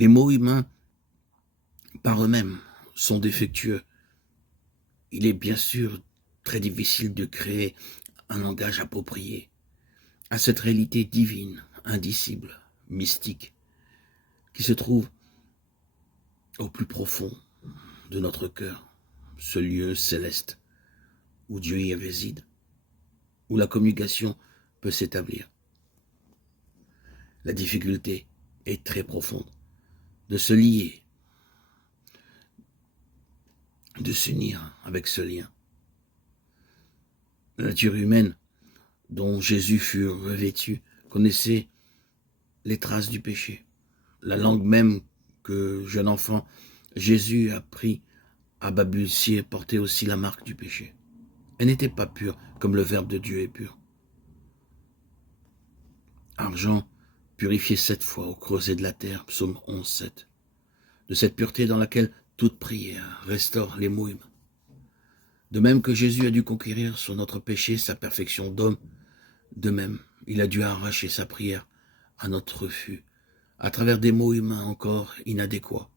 Les mots humains, par eux-mêmes, sont défectueux. Il est bien sûr très difficile de créer un langage approprié à cette réalité divine, indicible, mystique, qui se trouve au plus profond de notre cœur, ce lieu céleste où Dieu y réside, où la communication peut s'établir. La difficulté est très profonde de se lier, de s'unir avec ce lien. La nature humaine dont Jésus fut revêtu connaissait les traces du péché. La langue même que, jeune enfant, Jésus apprit à balbutier portait aussi la marque du péché. Elle n'était pas pure comme le Verbe de Dieu est pur. Argent purifié 7 fois au creuset de la terre, psaume 11, 7. De cette pureté dans laquelle toute prière restaure les mots humains. De même que Jésus a dû conquérir sur notre péché sa perfection d'homme, de même, il a dû arracher sa prière à notre refus, à travers des mots humains encore inadéquats.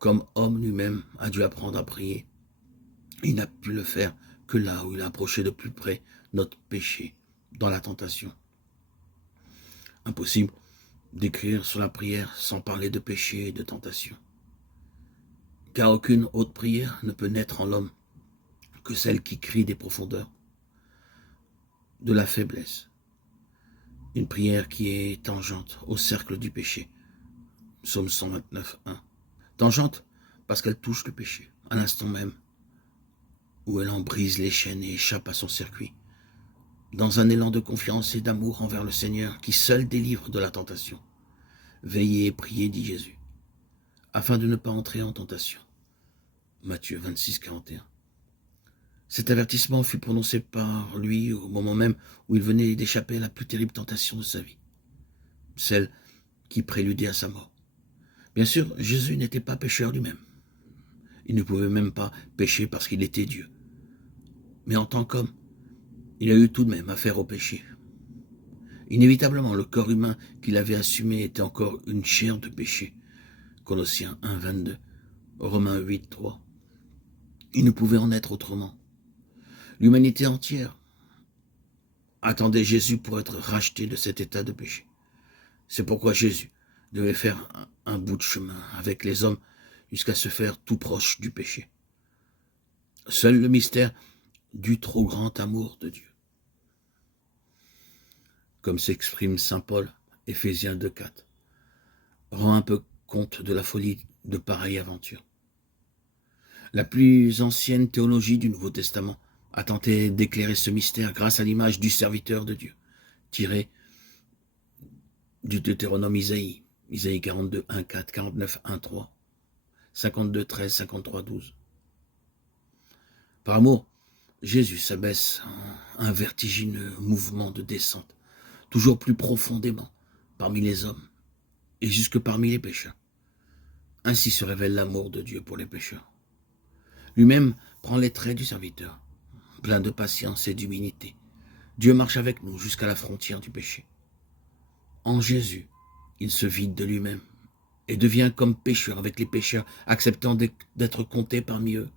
Comme homme lui-même a dû apprendre à prier, il n'a pu le faire que là où il a approché de plus près notre péché, dans la tentation. Impossible d'écrire sur la prière sans parler de péché et de tentation. Car aucune autre prière ne peut naître en l'homme que celle qui crie des profondeurs, de la faiblesse. Une prière qui est tangente au cercle du péché. Psaume 129, 1. Tangente parce qu'elle touche le péché, à l'instant même où elle en brise les chaînes et échappe à son circuit, dans un élan de confiance et d'amour envers le Seigneur qui seul délivre de la tentation. Veillez et priez, dit Jésus, afin de ne pas entrer en tentation. Matthieu 26, 41. Cet avertissement fut prononcé par lui au moment même où il venait d'échapper à la plus terrible tentation de sa vie, celle qui préludait à sa mort. Bien sûr, Jésus n'était pas pécheur lui-même. Il ne pouvait même pas pécher parce qu'il était Dieu. Mais en tant qu'homme, il a eu tout de même affaire au péché. Inévitablement, le corps humain qu'il avait assumé était encore une chair de péché. Colossiens 1, 22, Romains 8, 3. Il ne pouvait en être autrement. L'humanité entière attendait Jésus pour être racheté de cet état de péché. C'est pourquoi Jésus devait faire un bout de chemin avec les hommes jusqu'à se faire tout proche du péché. Seul le mystère du trop grand amour de Dieu. Comme s'exprime saint Paul, Éphésiens 2, 4, rend un peu compte de la folie de pareille aventure. La plus ancienne théologie du Nouveau Testament a tenté d'éclairer ce mystère grâce à l'image du serviteur de Dieu, tiré du Deutéronome Isaïe 42, 1, 4, 49, 1, 3, 52, 13, 53, 12. Par amour, Jésus s'abaisse en un vertigineux mouvement de descente, toujours plus profondément parmi les hommes et jusque parmi les pécheurs. Ainsi se révèle l'amour de Dieu pour les pécheurs. Lui-même prend les traits du serviteur, plein de patience et d'humilité. Dieu marche avec nous jusqu'à la frontière du péché. En Jésus, il se vide de lui-même et devient comme pécheur avec les pécheurs, acceptant d'être compté parmi eux.